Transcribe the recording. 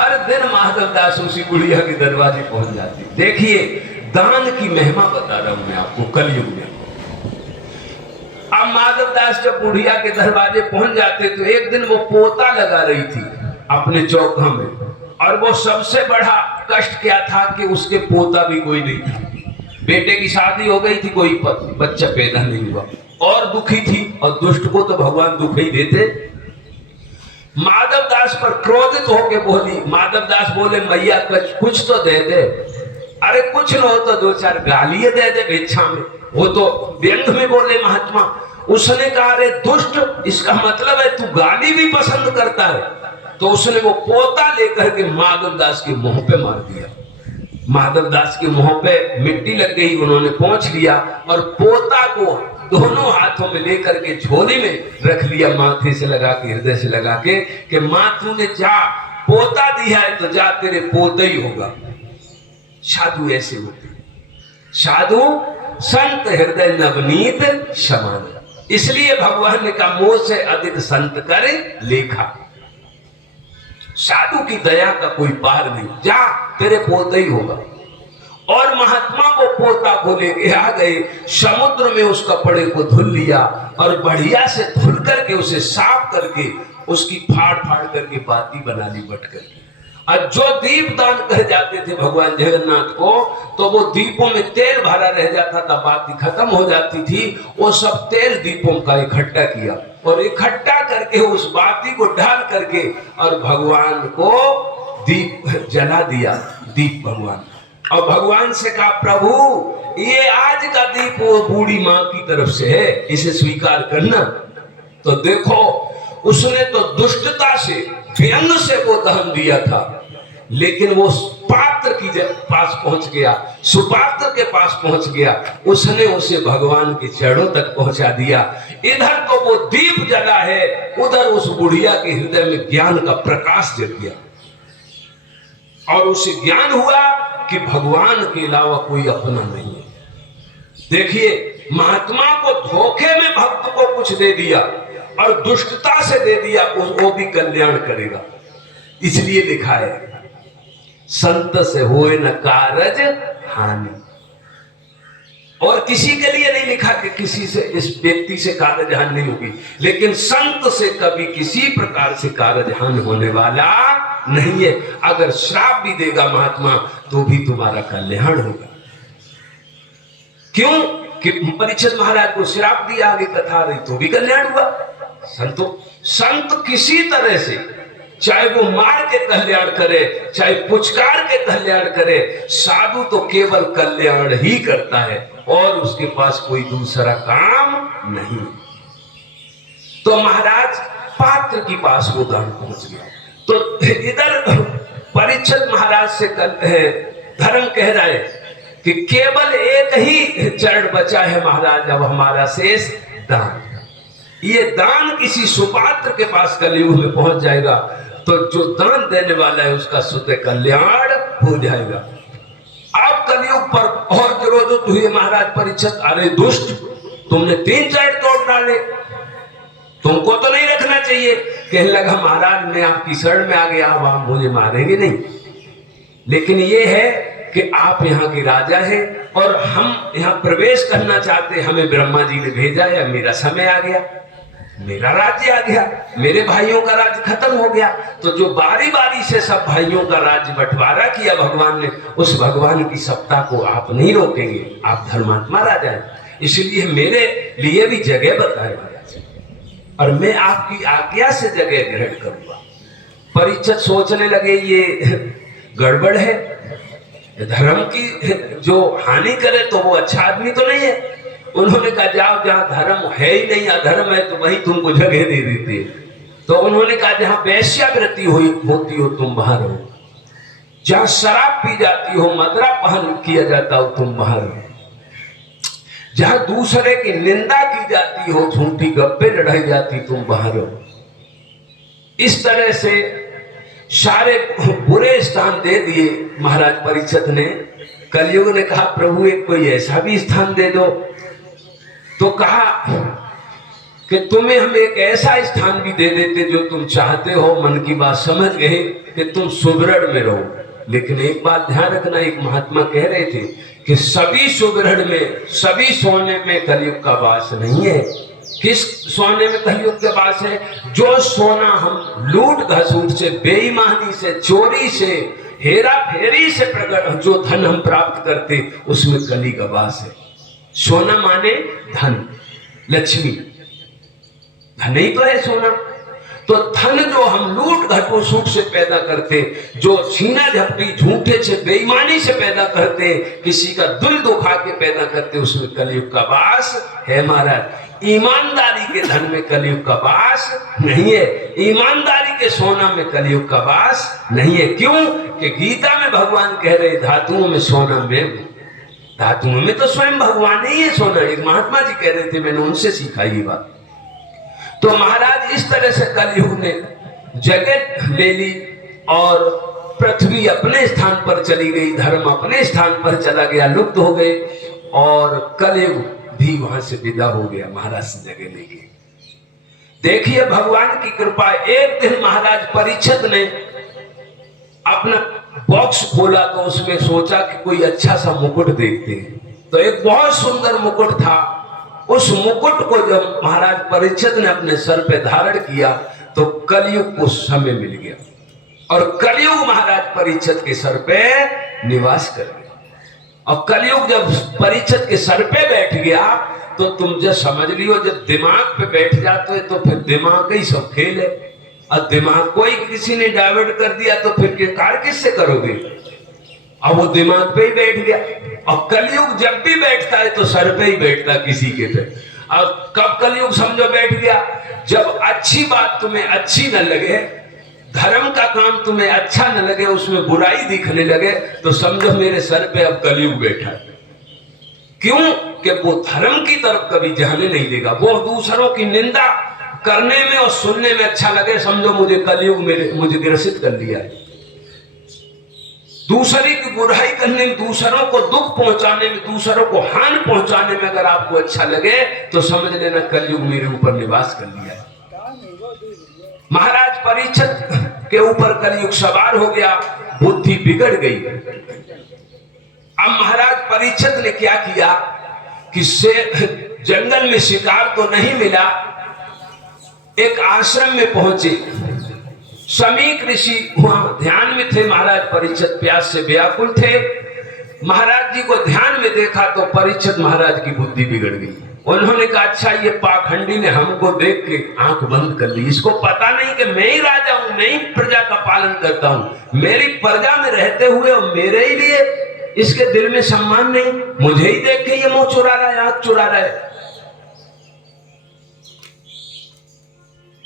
हर दिन माधव दास उसी बुढ़िया के दरवाजे पहुंच जाते। देखिए दान की महिमा बता रहा हूं मैं आपको कलयुग में। अब माधव दास जब बुढ़िया के दरवाजे पहुंच जाते तो एक दिन वो पोता लगा रही थी अपने चौका में, और वो सबसे बड़ा कष्ट क्या था कि उसके पोता भी कोई नहीं था। बेटे की शादी हो गई थी, कोई बच्चा पैदा नहीं हुआ, और दुखी थी, और दुष्ट को तो भगवान दुख ही देते। माधव दास पर क्रोधित होके बोली, माधव दास बोले मैया कुछ तो दे दे। अरे कुछ न हो तो दो चार गालियां दे दे भिक्षा में। वो तो व्यंग में बोले महात्मा। उसने कहा अरे दुष्ट, इसका मतलब है तू गाली भी पसंद करता है। तो उसने वो पोता लेकर के माधव दास के मुंह पे मार दिया। माधव दास के मुंह पे मिट्टी लग गई, उन्होंने पोंछ लिया और पोता को दोनों हाथों में लेकर के झोली में रख लिया, माथे से लगा के, हृदय से लगा के, कि मां तूने जा पोता दिया है तो जा, तेरे पोता ही होगा। साधु ऐसे होते, साधु संत हृदय नवनीत समान। इसलिए भगवान ने कहा मोह से अधिक संत करे लेखा। साधु की दया का कोई पार नहीं, जा तेरे पोता ही होगा। और महात्मा को पोता को लेके आ गए, समुद्र में उस कपड़े को धुल लिया और बढ़िया से धुल करके उसे साफ करके उसकी फाड़ फाड़ करके बाती बना ली बट करके। और जो दीप दान कर जाते थे भगवान जगन्नाथ को, तो वो दीपों में तेल भरा रह जाता था, बाती खत्म हो जाती थी, वो सब तेल दीपों का इकट्ठा किया और इकट्ठा करके उस बाती को डाल करके और भगवान को दीप जला दिया। दीप भगवान, और भगवान से कहा प्रभु ये आज का दीप वो बूढ़ी मां की तरफ से है, इसे स्वीकार करना। तो देखो उसने तो दुष्टता से व्यंग से वो दहन दिया था, लेकिन वो पात्र की पास पहुंच गया, सुपात्र के पास पहुंच गया, उसने उसे भगवान के चरणों तक पहुंचा दिया। इधर तो वो दीप जला है, उधर उस बुढ़िया के हृदय में ज्ञान का प्रकाश जग गया और उसे ज्ञान हुआ कि भगवान के अलावा कोई अपना नहीं है। देखिए महात्मा को धोखे में भक्त को कुछ दे दिया और दुष्टता से दे दिया, वो भी कल्याण करेगा। इसलिए लिखा है संत से होए न कारज हानि। और किसी के लिए नहीं लिखा कि किसी से, इस व्यक्ति से कारज हानि नहीं होगी, लेकिन संत से कभी किसी प्रकार से कारज हानि होने वाला नहीं है। अगर श्राप भी देगा महात्मा तो भी तुम्हारा कल्याण होगा। क्यों कि परीक्षित महाराज को श्राप दिया, आगे कथा रही तो भी कल्याण हुआ। संत किसी तरह से, चाहे वो मार के कल्याण करे, चाहे पुचकार के कल्याण करे, साधु तो केवल कल्याण ही करता है और उसके पास कोई दूसरा काम नहीं। तो महाराज पात्र के पास वो दान पहुंच गया। तो इधर परीक्षित महाराज से धर्म कह रहा है कि केवल एक ही चरण बचा है महाराज, अब हमारा शेष दान। ये दान किसी सुपात्र के पास कलयुग में पहुंच जाएगा तो जो दान देने वाला है उसका स्वतः कल्याण हो जाएगा। अब कलयुग पर और क्रोधित हुए महाराज परीक्षित, अरे दुष्ट तुमने 3 चरण तोड़ डाले, तुमको तो नहीं रखना चाहिए। कहने लगा महाराज मैं आपकी शरण में आ गया, अब आप मुझे मारेंगे नहीं, लेकिन ये है कि आप यहाँ के राजा हैं और हम यहाँ प्रवेश करना चाहते, हमें ब्रह्मा जी ने भेजा है, मेरा समय आ गया, मेरा राज्य आ गया, मेरे भाइयों का राज्य खत्म हो गया। तो जो बारी बारी से सब भाइयों का राज्य बंटवारा किया भगवान ने, उस भगवान की सत्ता को आप नहीं रोकेंगे, आप धर्मात्मा राजा हैं, इसलिए मेरे लिए भी जगह बताए और मैं आपकी आज्ञा से जगह ग्रहण करूंगा। परीक्षित सोचने लगे ये गड़बड़ है, धर्म की जो हानि करे तो वो अच्छा आदमी तो नहीं है। उन्होंने कहा जाओ जहां धर्म है ही नहीं, अधर्म है, तो वही तुमको जगह दे देती है। तो उन्होंने कहा जहां वेश्यावृत्ति होती हो तुम वहां रहो, जहां शराब पी जाती हो, मदरा पान किया जाता हो तुम वहां रहो, जहां दूसरे की निंदा की जाती हो, झूठी गप्पे लड़ाई जाती तुम वहां रहो। इस तरह से सारे बुरे स्थान दे दिए महाराज परीक्षित ने। कलयुग ने कहा प्रभु एक कोई ऐसा भी स्थान दे दो। तो कहा कि तुम्हें हम एक ऐसा स्थान भी दे देते जो तुम चाहते हो, मन की बात समझ गए कि तुम सुगरण में रहो। लेकिन एक बात ध्यान रखना, एक महात्मा कह रहे थे कि सभी सुगरण में, सभी सोने में कलयुग का वास नहीं है। किस सोने में कलयुग के वास है? जो सोना हम लूट घसूट से, बेईमानी से, चोरी से, हेरा फेरी से प्रकट जो धन हम प्राप्त करते, उसमें कली का वास है। सोना माने धन, लक्ष्मी, धन ही तो है सोना। तो धन जो हम लूट घटोसूट से पैदा करते, जो छीना झपटी झूठे से, बेईमानी से पैदा करते, किसी का दिल दुखा के पैदा करते, उसमें कलयुग का वास है महाराज। ईमानदारी के धन में कलयुग का वास नहीं है, ईमानदारी के सोना में कलयुग का वास नहीं है। क्यों? कि गीता में भगवान कह रहे धातुओं में सोना में, धातुओं में तो स्वयं भगवान ही है सोना। एक महात्मा जी कह रहे थे, मैंने उनसे सीखा ये बात। तो महाराज इस तरह से कलयुग ने जगत ले ली और पृथ्वी अपने स्थान पर चली गई, धर्म अपने स्थान पर चला गया, लुप्त हो गए, और कलयुग भी वहां से विदा हो गया, महाराज से जगह नहीं गई। देखिए भगवान की कृपा। एक दिन महाराज परीक्षित ने अपना बॉक्स खोला तो उसमें सोचा कि कोई अच्छा सा मुकुट देखते हैं। तो एक बहुत सुंदर मुकुट था। उस मुकुट को जब महाराज परीक्षित ने अपने सर पे धारण किया तो कलयुग को समय मिल गया, और कलयुग महाराज परीक्षित के सर पे निवास कर गया। और कलयुग जब परीक्षित के सर पे बैठ गया तो तुम जो समझ लियो, जब दिमाग पे बैठ जाते हो तो फिर दिमाग ही सब खेल है। और दिमाग को ही किसी ने डाइवर्ट कर दिया तो फिर कार किससे करोगे? अब वो दिमाग पे ही बैठ गया। और कलयुग जब भी बैठता है तो सर पे ही बैठता किसी के पे। अब कब कलयुग समझो बैठ गया? जब अच्छी बात तुम्हें अच्छी न लगे, धर्म का काम तुम्हें अच्छा न लगे, उसमें बुराई दिखने लगे, तो समझो मेरे सर पे अब कलयुग बैठा है। क्यों? कि वो धर्म की तरफ कभी जाने नहीं देगा। वो दूसरों की निंदा करने में और सुनने में अच्छा लगे, समझो मुझे कलयुग मुझे ग्रसित कर लिया है। दूसरे की बुराई करने में, दूसरों को दुख पहुंचाने में, दूसरों को हानि पहुंचाने में अगर आपको अच्छा लगे तो समझ लेना कलयुग मेरे ऊपर निवास कर लिया है। महाराज परीक्षित के ऊपर कलयुग सवार हो गया, बुद्धि बिगड़ गई। अब महाराज परीक्षित ने क्या किया कि जंगल में शिकार तो नहीं मिला, एक आश्रम में पहुंचे। समीक ऋषि वहां ध्यान में थे। महाराज परीक्षित प्यास से व्याकुल थे। महाराज जी को ध्यान में देखा तो परीक्षित महाराज की बुद्धि बिगड़ गई। उन्होंने कहा, अच्छा ये पाखंडी ने हमको देख के आंख बंद कर ली। इसको पता नहीं कि मैं ही राजा हूं, मैं ही प्रजा का पालन करता हूं। मेरी प्रजा में रहते हुए और मेरे ही लिए इसके दिल में सम्मान नहीं, मुझे ही देख के ये मुंह चुरा रहा है, आंख चुरा रहा है।